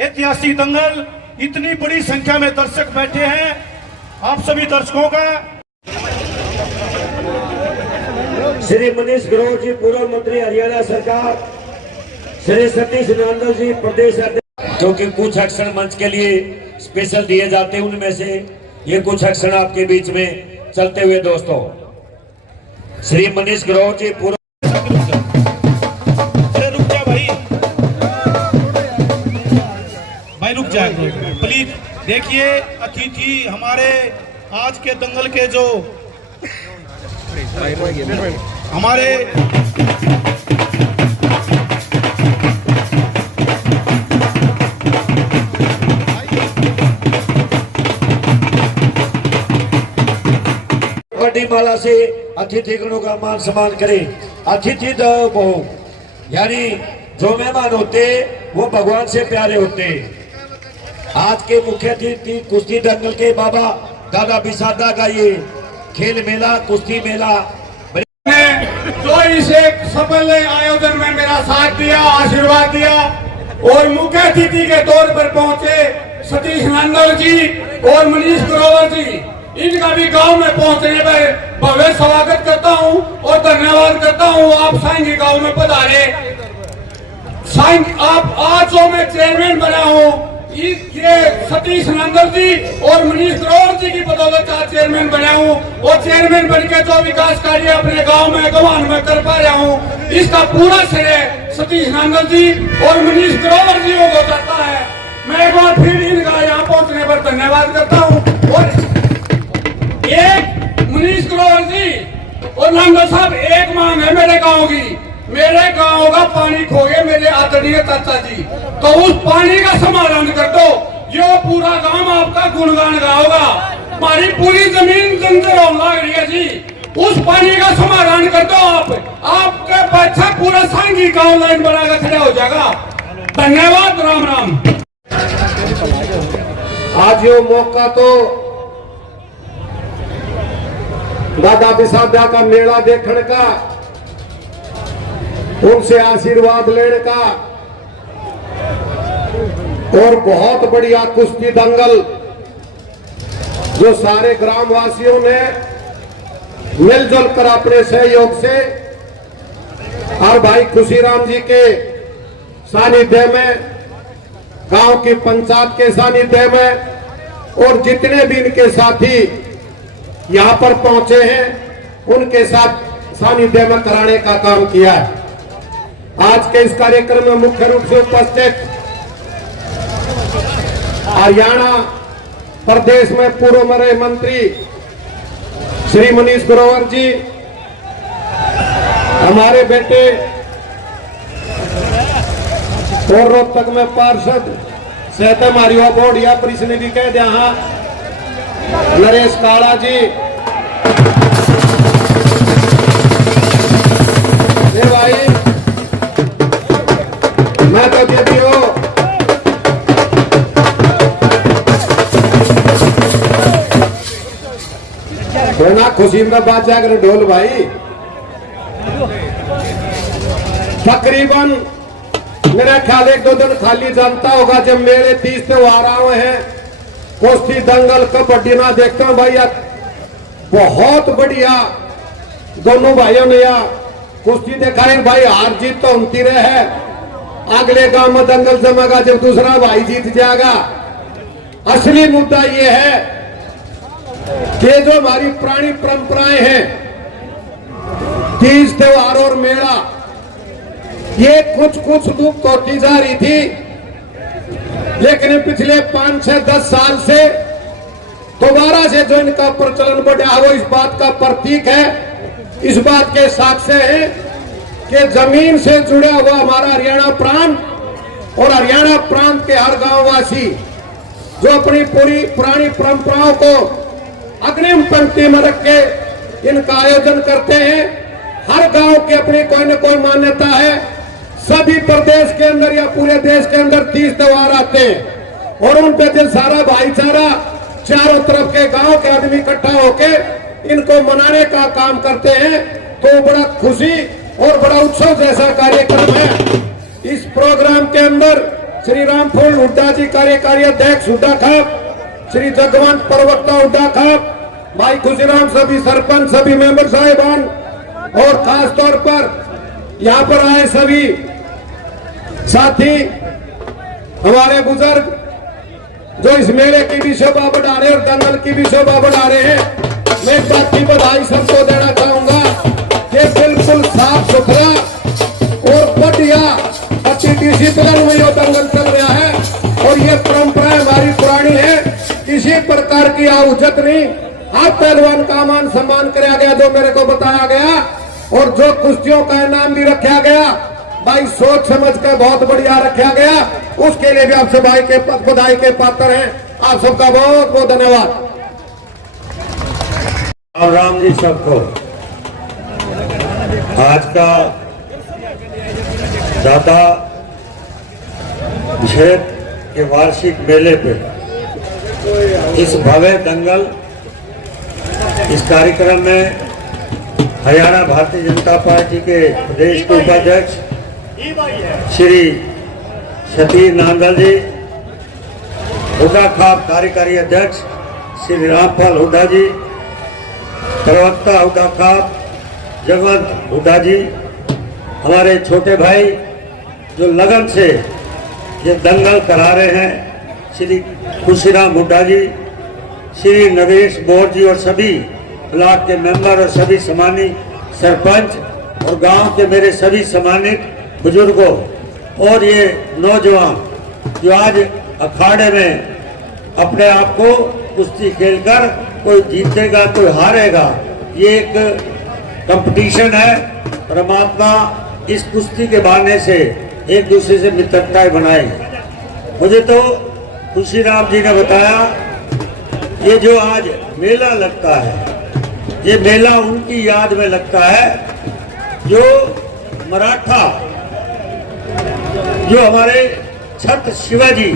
ऐतिहासिक दंगल, इतनी बड़ी संख्या में दर्शक बैठे हैं। आप सभी दर्शकों का श्री मनीष ग्रोवर जी पूर्व मंत्री हरियाणा सरकार, श्री सतीश नांदल जी प्रदेश अध्यक्ष, क्योंकि कुछ अक्षर मंच के लिए स्पेशल दिए जाते हैं, उनमें से ये कुछ अक्षर आपके बीच में चलते हुए दोस्तों, श्री मनीष ग्रोवर जी पूर्व प्लीज देखिए, अतिथि हमारे आज के दंगल के जो हमारे बड़ी माला से अतिथि गणों का मान सम्मान करें। अतिथि देवो भव, यानी जो मेहमान होते वो भगवान से प्यारे होते। आज के मुख्य अतिथि कुश्ती दंगल के बाबा दादा बिसादा का ये खेल मेला, कुश्ती मेला जो इस एक सफल आयोजन में मेरा साथ दिया, आशीर्वाद दिया, और मुख्य अतिथि के तौर पर पहुंचे सतीश नांदल जी और मनीष ग्रोवर जी, इनका भी गांव में पहुंचने पर भव्य स्वागत करता हूं और धन्यवाद करता हूं। आप साइंगी गांव में पधारे। आप आज जो मैं चेयरमैन बना हूं, ये सतीश नांदल जी और मनीष ग्रोवर जी की बदौलत आज चेयरमैन बना हूँ, और चेयरमैन बनकर जो विकास कार्य अपने गांव में गवान में कर पा रहा हूँ, इसका पूरा श्रेय सतीश नांदल जी और मनीष ग्रोवर जी को जाता है। मैं एक बार फिर इनका यहाँ पहुँचने पर धन्यवाद करता हूँ। और एक मनीष ग्रोवर जी और नांदल साहब, एक मांग है मेरे गाँव की, मेरे गांव का पानी खो गए मेरे आदरणीय चाचा जी, तो उस पानी का समाधान कर दो। ये पूरा गांव आपका गुणगान गाओगा। हमारी पूरी जमीन जंजर होने लग रही है जी, उस पानी का समाधान कर दो। आपके पीछे पूरा सांगी गांव लाइन बनाकर खड़ा हो जाएगा। धन्यवाद। राम राम। आज यो मौका तो दादा बिसादा का मेला देखने का, उनसे आशीर्वाद लेने का, और बहुत बढ़िया कुश्ती दंगल जो सारे ग्रामवासियों ने मिलजुल कर अपने सहयोग से और भाई खुशीराम जी के सानिध्य में, गांव की पंचायत के सानिध्य में, और जितने भी इनके साथी यहां पर पहुंचे हैं उनके साथ सानिध्य में कराने का काम किया है। आज के इस कार्यक्रम में मुख्य रूप से उपस्थित हरियाणा प्रदेश में पूर्व मरे मंत्री श्री मनीष ग्रोवर जी, हमारे बेटे और रोहतक में पार्षद सहते मारियो बोर्डिया पुलिस ने भी कह दिया हाँ नरेश काला जी ये भाई मैं तो देती हूँ ना खुशी में बात जाकर ढोल भाई तकरीबन मेरा ख्याल 1-2 दिन खाली जानता होगा जब मेरे 30 त्योहार आए हैं कुश्ती दंगल कबड्डी ना देखता हूं भाई बहुत बढ़िया दोनों भाइयों ने यहाँ कुश्ती देखा है भाई हार जीत तो होती रहे है अगले गांव में दंगल जमेगा जब दूसरा भाई जीत जाएगा। असली मुद्दा ये है कि जो हमारी पुरानी परंपराएं हैं तीज त्योहार और मेला ये कुछ लुप्त होती जा रही थी लेकिन पिछले 5-10 साल से दोबारा से जो इनका प्रचलन बढ़ा वो इस बात का प्रतीक है इस बात के साक्ष्य है कि जमीन से जुड़ा हुआ हमारा हरियाणा प्रांत और हरियाणा प्रांत के हर गांववासी जो अपनी पूरी पुरानी परंपराओं को अग्रिम पंक्ति में रख के इनका आयोजन करते हैं। हर गांव की अपनी कोई न कोई मान्यता है। सभी प्रदेश के अंदर या पूरे देश के अंदर 30 त्योहार आते हैं और उन पे जो सारा भाईचारा चारों तरफ के गांव के आदमी इकट्ठा होके इनको मनाने का काम करते हैं तो बड़ा खुशी और बड़ा उत्सव जैसा कार्यक्रम है। इस प्रोग्राम के अंदर श्री रामफूल हुड्डा जी कार्यकारी अध्यक्ष हुड्डा खाप, श्री जगवंत प्रवक्ता हुड्डा खाप, भाई खुशीराम, सभी सरपंच, सभी मेंबर साहिबान और खास तौर पर यहाँ पर आए सभी साथी हमारे बुजुर्ग जो इस मेले की भी शोभा बढ़ा रहे और दंगल की भी शोभा बढ़ा रहे हैं। मैं एक बात की बधाई सबको देना चाहूंगा कि बिल्कुल साफ सुथरा और बढ़िया अच्छी डिसिप्लिन में ये दंगल चल रहा है और ये परंपरा हमारी पुरानी है। किसी प्रकार की आहुजत नहीं, हर पहलवान का मान सम्मान कराया गया जो मेरे को बताया गया और जो कुश्तियों का इनाम भी रखा गया भाई सोच समझ के बहुत बढ़िया रखा गया। उसके लिए भी आपसे भाई के बधाई के पात्र हैं। आप सबका बहुत बहुत धन्यवाद। और राम जी सबको आज का दादा क्षेत्र के वार्षिक मेले पे इस भव्य दंगल इस कार्यक्रम में हरियाणा भारतीय जनता पार्टी के प्रदेश के उपाध्यक्ष श्री सतीश नांदल जी, हुड्डा खाप कार्यकारी अध्यक्ष श्री रामपाल हुड्डा जी, प्रवक्ता हुड्डा खाप जगवंत हुड्डा जी, हमारे छोटे भाई जो लगन से ये दंगल करा रहे हैं श्री खुशीराम हुड्डा जी, श्री नरेश बोर जी और सभी ब्लॉक के मेंबर और सभी सम्मानित सरपंच और गांव के मेरे सभी सम्मानित बुजुर्गों और ये नौजवान जो आज अखाड़े में अपने आप को कुश्ती खेलकर कोई जीतेगा कोई हारेगा, ये एक कंपटीशन है। परमात्मा इस कुश्ती के बहाने से एक दूसरे से मित्रताएं बनाए। मुझे तो खुशीराम जी ने बताया ये जो आज मेला लगता है ये मेला उनकी याद में लगता है जो मराठा जो हमारे छत्र शिवाजी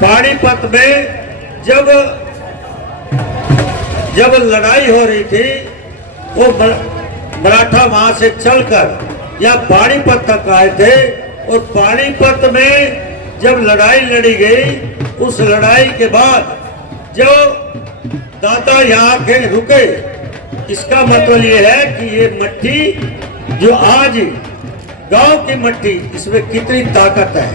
पानीपत में जब लड़ाई हो रही थी वो मराठा वहां से चलकर या पानीपत तक आए थे और पानीपत में जब लड़ाई लड़ी गई उस लड़ाई के बाद जो दादा यहाँ के रुके, इसका मतलब ये है कि ये मट्टी जो आज गांव की मट्टी इसमें कितनी ताकत है।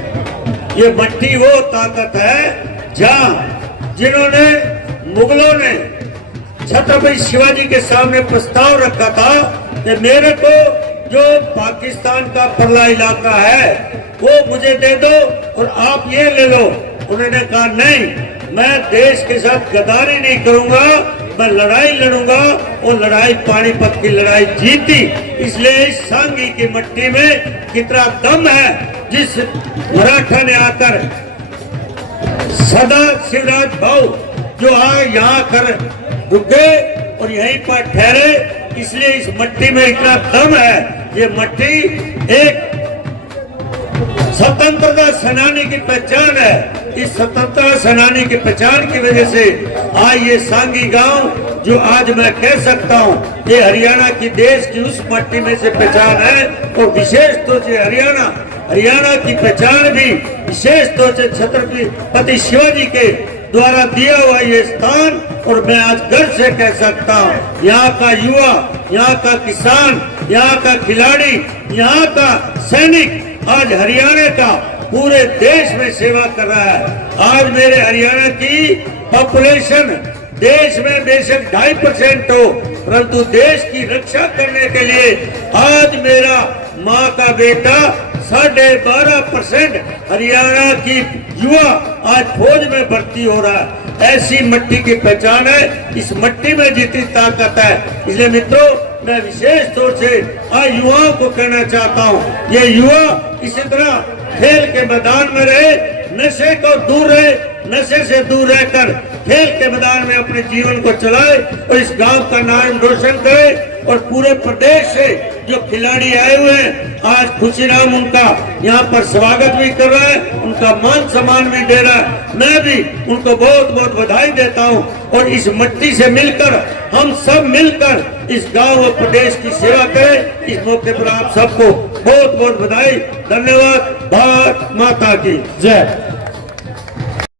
ये मट्टी वो ताकत है जहां जिन्होंने मुगलों ने छत्रपति शिवाजी के सामने प्रस्ताव रखा था कि मेरे को जो पाकिस्तान का परला इलाका है वो मुझे दे दो और आप ये ले लो। उन्होंने कहा नहीं, मैं देश के साथ गद्दारी नहीं करूंगा, मैं लड़ाई लड़ूंगा और लड़ाई पानीपत की लड़ाई जीती। इसलिए इस सांगी की मट्टी में कितना दम है। जिस मराठा ने आकर सदा शिवराज भाऊ जो यहाँ कर रुके और यहीं पर ठहरे, इसलिए इस मट्टी में इतना दम है। ये मट्टी एक स्वतंत्रता सेनानी की पहचान है। इस स्वतंत्रता सेनानी की पहचान की वजह से आज ये सांगी गांव जो आज मैं कह सकता हूँ ये हरियाणा की देश की उस मट्टी में से पहचान है। और विशेष तौर से हरियाणा की पहचान भी विशेष तौर से छत्रपति शिवाजी के द्वारा दिया हुआ ये स्थान। और मैं आज गर्व से कह सकता हूँ यहाँ का युवा, यहाँ का किसान, यहाँ का खिलाड़ी, यहाँ का सैनिक आज हरियाणा का पूरे देश में सेवा कर रहा है। आज मेरे हरियाणा की पॉपुलेशन देश में बेशक 2.5% हो, परंतु देश की रक्षा करने के लिए आज मेरा माँ का बेटा 12.5% हरियाणा की युवा आज फौज में भर्ती हो रहा है। ऐसी मट्टी की पहचान है। इस मट्टी में जितनी ताकत है, इसलिए मित्रों मैं विशेष तौर से आज युवाओं को कहना चाहता हूँ, ये युवा इसी तरह खेल के मैदान में रहे, नशे को दूर रहे, नशे से दूर रहकर खेल के मैदान में अपने जीवन को चलाए और इस गांव का नाम रोशन करे। और पूरे प्रदेश से जो खिलाड़ी आए हुए हैं आज खुशीराम उनका यहाँ पर स्वागत भी कर रहा है, उनका मान सम्मान भी दे रहा है। मैं भी उनको बहुत बहुत बधाई देता हूँ। और इस मिट्टी से मिलकर हम सब मिलकर इस गांव और प्रदेश की सेवा करें। इस मौके पर आप सबको बहुत बहुत बधाई, धन्यवाद। भारत माता की जय।